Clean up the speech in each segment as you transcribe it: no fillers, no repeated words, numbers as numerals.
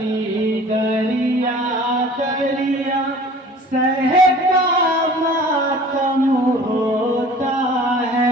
बस्ती दरिया दरिया सह का मातम होता है।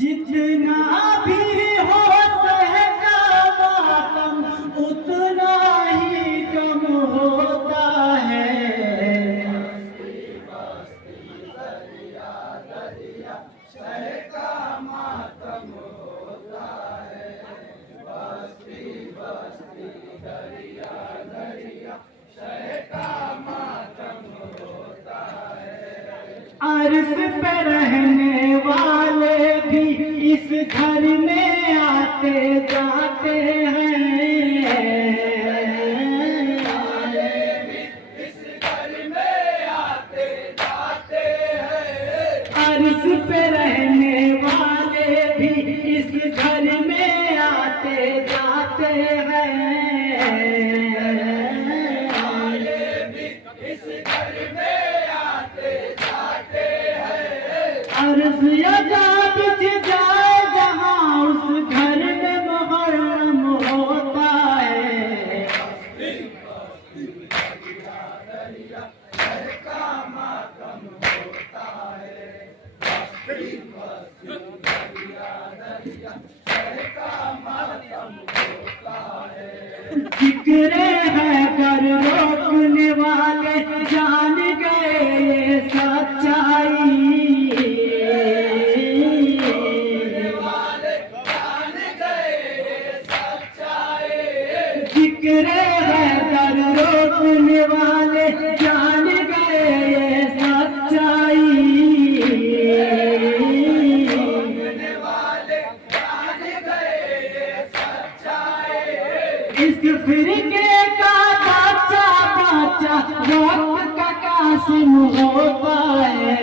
जितना भी हो सहका मातम उतना ही कम होता है। अर्श पे रहने वाले भी इस घर में आते जाते हैं। अर्श पे रहने वाले भी इस घर में आते जाते हैं। अर्ज़ यदा बिछ जाए जहाँ उस घर में मुहर्रम होता है। जिक्र है कर रोकने वाले जान गए ये सच्चाई। जिक्र है कर रोकने वाले जान गए ये सच्चाई। इस फिरके का बच्चा बच्चा वक्त का कासिम होता है।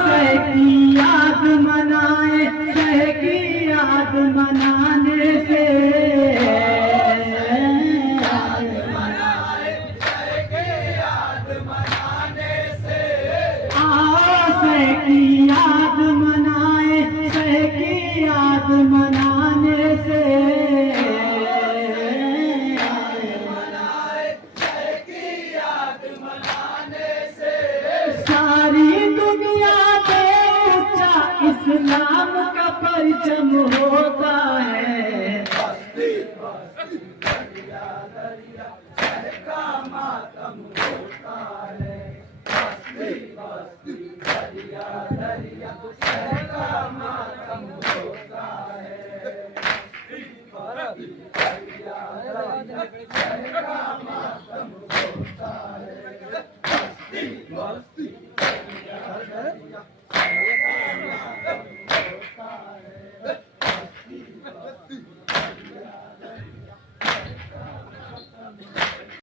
सह की याद मनाए सह की याद मनाने से सह की याद मनाए सह की याद मनाने से सारी दुनिया में ऊंचा इस्लाम का परचम होता है। बस्ती